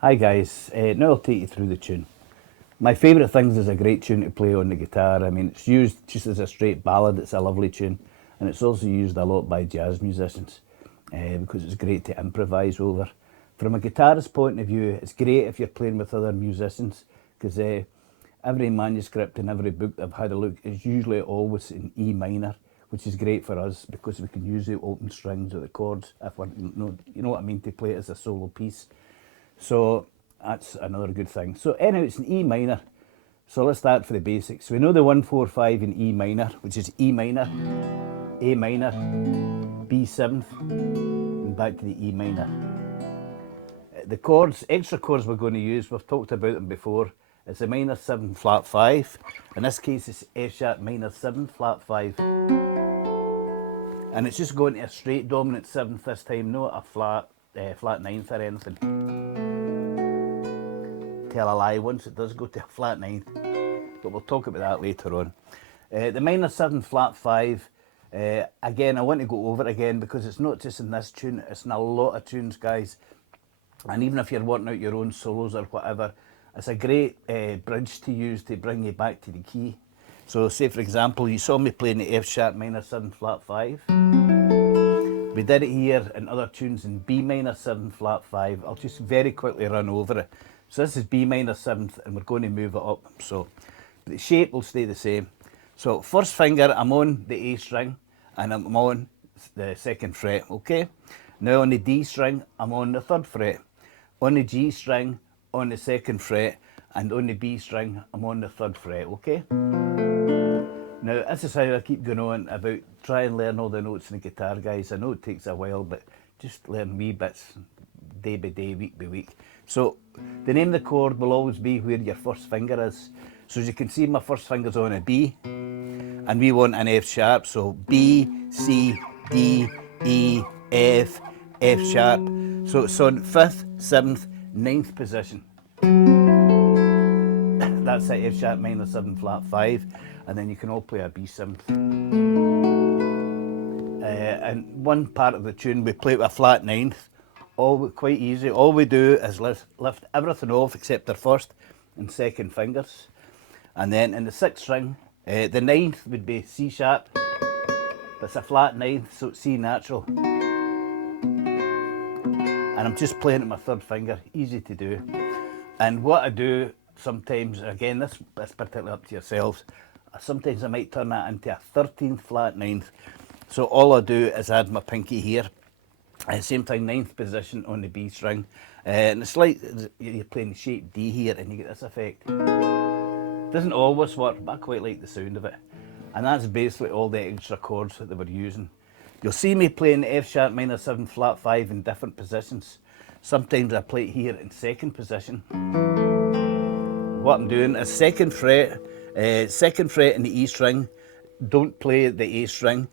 Hi guys, now I'll take you through the tune. My favourite things is a great tune to play on the guitar. I mean, it's used just as a straight ballad, it's a lovely tune, and it's also used a lot by jazz musicians because it's great to improvise over. From a guitarist point of view, it's great if you're playing with other musicians because every manuscript and every book I've had a look is usually always in E minor, which is great for us because we can use the open strings or the chords if we're, you know what I mean, to play it as a solo piece. So that's another good thing. So anyway, it's in E minor. So let's start for the basics. We know the 1, 4, 5 in E minor, which is E minor, A minor, B 7th, and back to the E minor. The chords, extra chords we're going to use, we've talked about them before. It's a minor 7 flat 5. In this case, it's F sharp minor 7 flat 5. And it's just going to a straight dominant 7th this time, not a flat 9th or anything. Tell a lie, once it does go to a flat 9th, but we'll talk about that later on. The minor 7 flat 5, again I want to go over it again because it's not just in this tune, it's in a lot of tunes, guys. And even if you're working out your own solos or whatever, it's a great bridge to use to bring you back to the key. So say for example, you saw me playing the F sharp minor 7 flat 5. We did it here in other tunes in B minor 7 flat 5. I'll just very quickly run over it. So this is B minor 7th and we're going to move it up. So the shape will stay the same. So first finger, I'm on the A string and I'm on the 2nd fret, okay? Now on the D string, I'm on the 3rd fret. On the G string, on the 2nd fret, and on the B string, I'm on the 3rd fret, okay? Now, this is how I keep going on about try and learn all the notes in the guitar, guys. I know it takes a while, but just learn wee bits day by day, week by week. So, the name of the chord will always be where your first finger is. So, as you can see, my first finger's on a B, and we want an F sharp. So, B, C, D, E, F, F sharp. So, it's on 5th, 7th, 9th position. That's it, F sharp minor 7 flat 5. And then you can all play a B 7th. And one part of the tune, we play with a flat 9th. Quite easy. All we do is lift everything off except the 1st and 2nd fingers. And then in the 6th string, the 9th would be C sharp. But it's a flat 9th, so it's C natural. and I'm just playing with my third finger, easy to do. And what I do sometimes, again, this is particularly up to yourselves, sometimes I might turn that into a 13th flat ninth. So all I do is add my pinky here, at the same time, ninth position on the B string. And it's like you're playing the shape D here and you get this effect. Doesn't always work, but I quite like the sound of it. And that's basically all the extra chords that they were using. You'll see me playing F sharp minor 7 flat 5 in different positions. Sometimes I play it here in second position. What I'm doing is second fret in the E string, don't play the A string,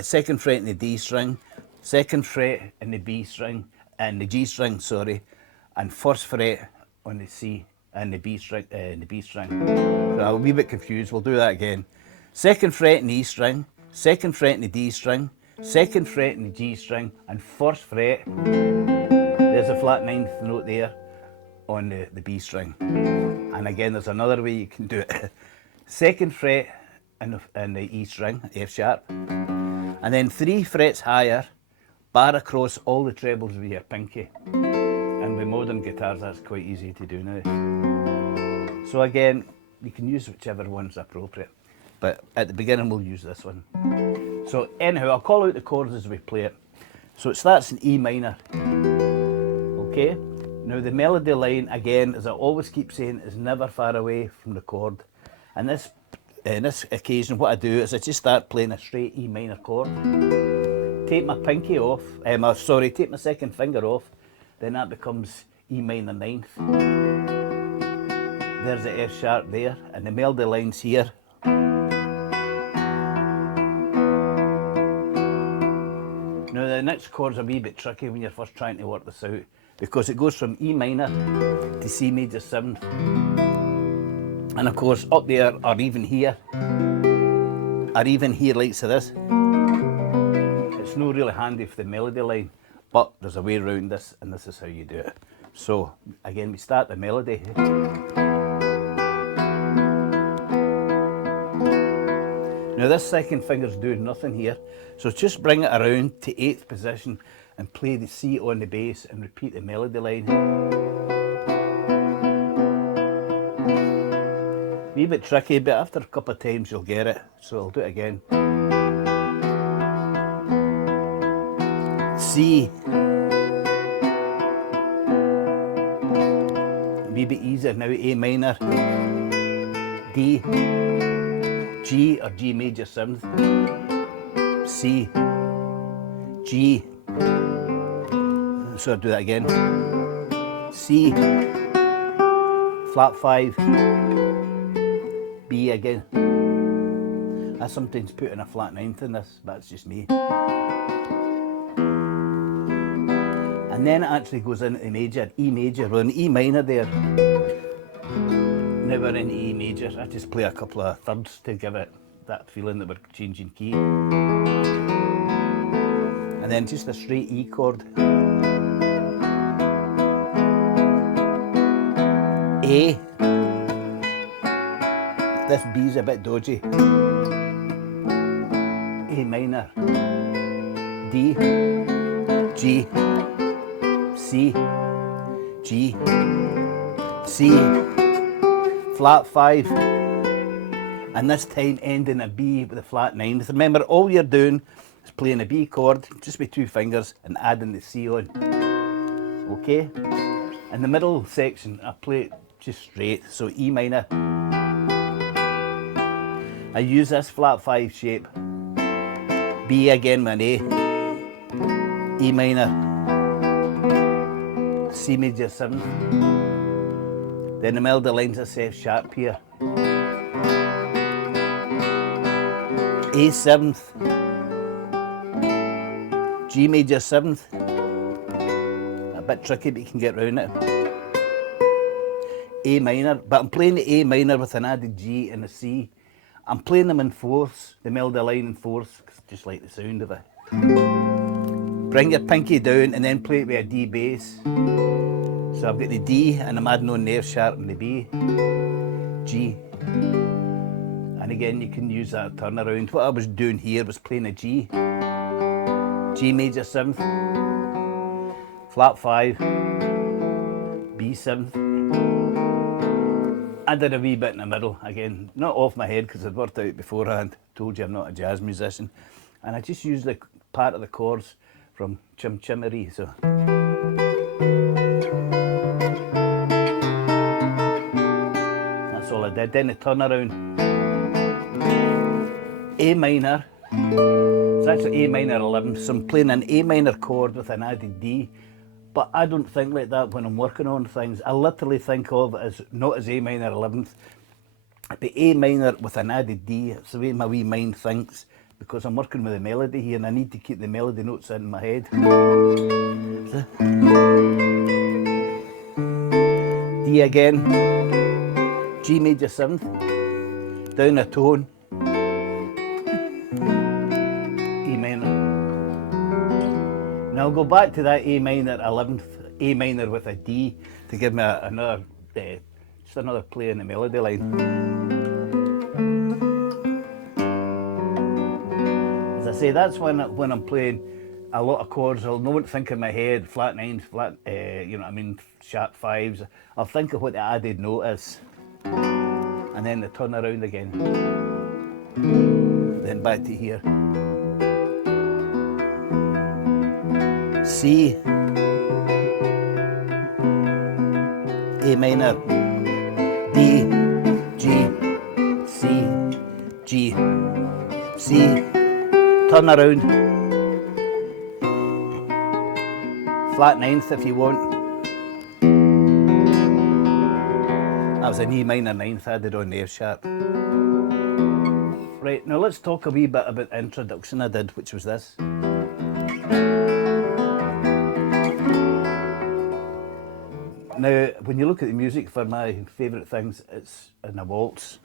second fret in the D string, second fret in the B string, and the G string, sorry, and first fret on the C and the B string, So I'm a wee bit confused, we'll do that again. Second fret in the E string, second fret in the D string, second fret in the G string, and first fret, there's a flat ninth note there on the B string. And again, there's another way you can do it. Second fret in the E string, F sharp, and then 3 frets higher, bar across all the trebles with your pinky. And with modern guitars, that's quite easy to do now. So again, you can use whichever one's appropriate, but at the beginning we'll use this one. So anyhow, I'll call out the chords as we play it. So it starts in E minor, okay? Now the melody line, again, as I always keep saying, is never far away from the chord. And this occasion, what I do is I just start playing a straight E minor chord. Take my pinky off, take my second finger off, then that becomes E minor ninth. There's the F sharp there, and the melody line's here. Now the next chord's a wee bit tricky when you're first trying to work this out, because it goes from E minor to C major 7th. And of course up there, or even here like so this, it's not really handy for the melody line, but there's a way around this, and this is how you do it. So again, we start the melody. Now this second finger's doing nothing here, so just bring it around to 8th position and play the C on the bass and repeat the melody line. Wee bit tricky, but after a couple of times you'll get it, so I'll do it again. C. A wee bit easier now, A minor, D, G or G major 7th, C, G, so I'll do that again, C, flat 5, B again. I sometimes put in a flat ninth in this, but that's just me. And then it actually goes into E major, we're in E minor there. Now we're in E major, I just play a couple of thirds to give it that feeling that we're changing key. And then just a straight E chord. A. This B's a bit dodgy. A minor, D, G, C, G, C, flat 5, and this time ending a B with a flat 9th. Remember, all you're doing is playing a B chord just with 2 fingers and adding the C on. Okay? In the middle section, I play it just straight, so E minor. I use this flat 5 shape. B again with an A. E minor. C major 7th. Then the melody line's a F sharp here. A 7th. G major 7th. A bit tricky, but you can get around it. A minor, but I'm playing the A minor with an added G and a C. I'm playing them in fourths, the melody line in fourths, cause I just like the sound of it. Bring your pinky down and then play it with a D bass. So I've got the D and I'm adding on the F sharp and the B, G. And again, you can use that turnaround. What I was doing here was playing a G, G major 7th, flat 5, B7. I did a wee bit in the middle, again, not off my head because I'd worked out beforehand, told you I'm not a jazz musician, and I just used the part of the chords from Chim Chimery, so. That's all I did. Then the turnaround, A minor, it's actually A minor 11, so I'm playing an A minor chord with an added D, but I don't think like that when I'm working on things. I literally think of it as not as A minor 11th, but A minor with an added D. It's the way my wee mind thinks, because I'm working with a melody here and I need to keep the melody notes in my head. So, D again, G major 7th, down a tone, E minor. Now I'll go back to that A minor 11th, A minor with a D to give me another, just another play in the melody line. As I say, that's when I'm playing a lot of chords. I'll not think in my head flat 9s, flat, you know what I mean, sharp 5s. I'll think of what the added note is, and then the turn around again, then back to here. C, A minor, D, G, C, G, C, turn around, flat 9th if you want. That was an E minor 9th added on the F sharp. Right, now let's talk a wee bit about the introduction I did, which was this. Now, when you look at the music for my favourite things, it's in a waltz.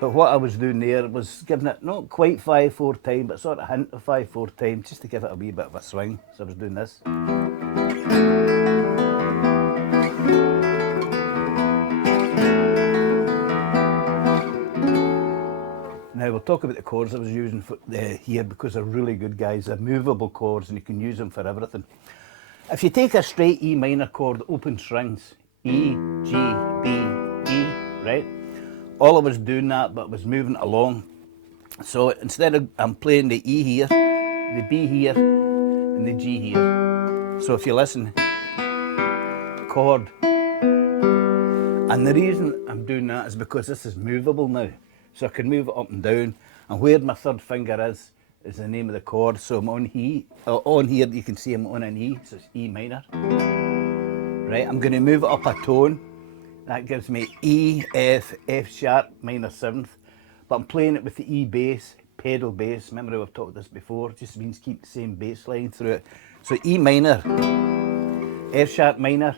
But what I was doing there was giving it not quite 5/4 time, but sort of hint of 5/4 time, just to give it a wee bit of a swing. So I was doing this. Now we'll talk about the chords I was using for, here, because they're really good, guys. They're movable chords and you can use them for everything. If you take a straight E minor chord, open strings, E, G, B, E, right? All I was doing that, but was moving along. So instead of, I'm playing the E here, the B here, and the G here. So if you listen, chord. And the reason I'm doing that is because this is movable now. So I can move it up and down. And where my third finger is the name of the chord. So I'm on E, on here you can see I'm on an E, so it's E minor. Right, I'm going to move it up a tone. That gives me E, F, F sharp minor 7th. But I'm playing it with the E bass, pedal bass. Remember how I've talked this before? It just means keep the same bass line through it. So E minor, F sharp minor.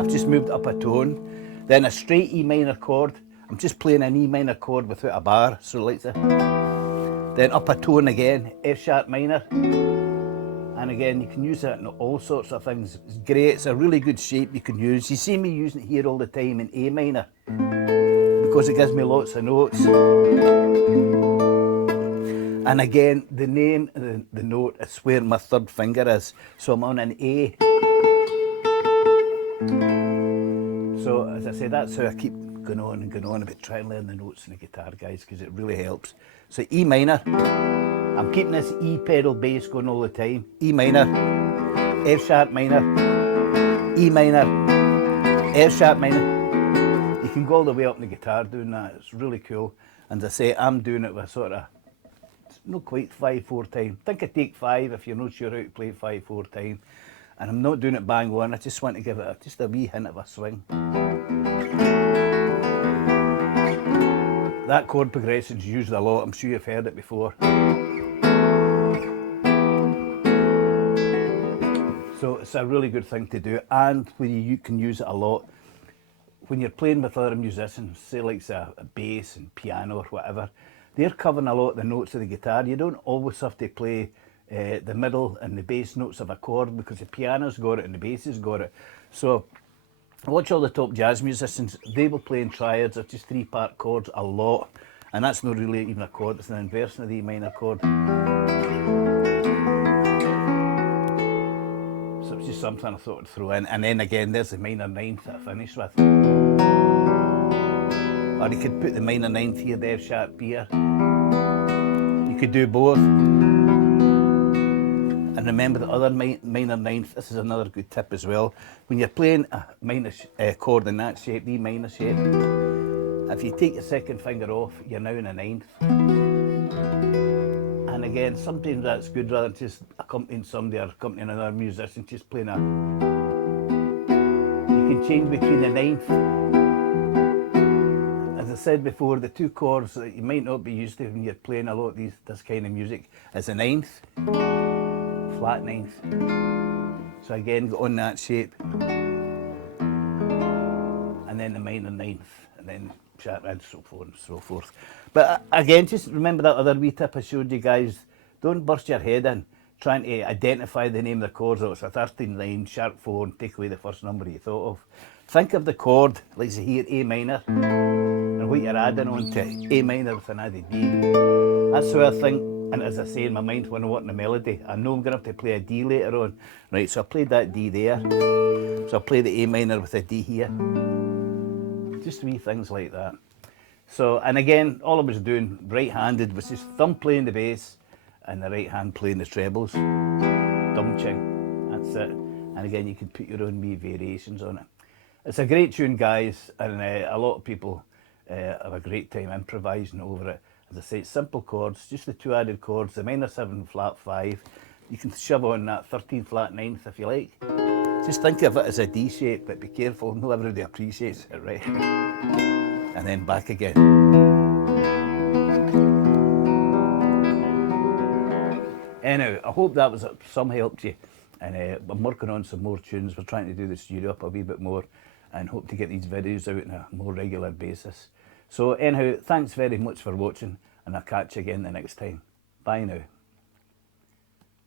I've just moved up a tone. Then a straight E minor chord. I'm just playing an E minor chord without a bar, so like that. Then up a tone again, F sharp minor. And again, you can use it in all sorts of things. It's great, it's a really good shape you can use. You see me using it here all the time in A minor, because it gives me lots of notes. And again, the name of the note is where my third finger is. So I'm on an A. So as I say, that's how I keep going on about trying to learn the notes on the guitar, guys, because it really helps. So E minor, I'm keeping this E pedal bass going all the time. E minor, F sharp minor, E minor, F sharp minor. You can go all the way up in the guitar doing that. It's really cool. And as I say, I'm doing it with sort of, not quite 5/4 time. I think I take 5 if you're not sure how to play 5/4 time. And I'm not doing it bang on. I just want to give it just a wee hint of a swing. That chord progression is used a lot. I'm sure you've heard it before. So it's a really good thing to do, and you can use it a lot when you're playing with other musicians, say like a bass and piano or whatever. They're covering a lot of the notes of the guitar. You don't always have to play the middle and the bass notes of a chord, because the piano's got it and the bass has got it. So watch all the top jazz musicians, they will play in triads or just 3-part chords a lot, and that's not really even a chord, it's an inversion of the E minor chord. So it's just something I thought I'd throw in. And then again, there's the minor ninth that I finished with. Or you could put the minor ninth here, the F sharp here. You could do both. And remember the other minor ninth, this is another good tip as well. When you're playing a minor chord in that shape, the minor shape, if you take your second finger off, you're now in a ninth. And again, sometimes that's good rather than just accompanying somebody or accompanying another musician, just playing a... You can change between the ninth. As I said before, the two chords that you might not be used to when you're playing a lot of this kind of music is the ninth, flat ninth. So again, go on that shape. And then the minor ninth, and then sharp and so forth and so forth. But again, just remember that other wee tip I showed you guys. Don't burst your head in trying to identify the name of the chords. Oh, it's a 13 line, sharp 4, and take away the first number you thought of. Think of the chord, like say here, A minor, and what you're adding on to A minor with an added D. That's how I think, and as I say in my mind when I want the melody, I know I'm going to have to play a D later on. Right, so I played that D there. So I'll play the A minor with a D here. Just wee things like that. So, and again, all I was doing right-handed was just thumb playing the bass and the right hand playing the trebles. Dum ching, that's it. And again, you can put your own wee variations on it. It's a great tune, guys, and a lot of people have a great time improvising over it. As I say, it's simple chords, just the two added chords, the minor 7, flat 5. You can shove on that 13 flat 9th if you like. Just think of it as a D shape, but be careful, not everybody appreciates it, right? And then back again. Anyhow, I hope that was some help to you. And I'm working on some more tunes. We're trying to do the studio up a wee bit more and hope to get these videos out on a more regular basis. So anyhow, thanks very much for watching, and I'll catch you again the next time. Bye now.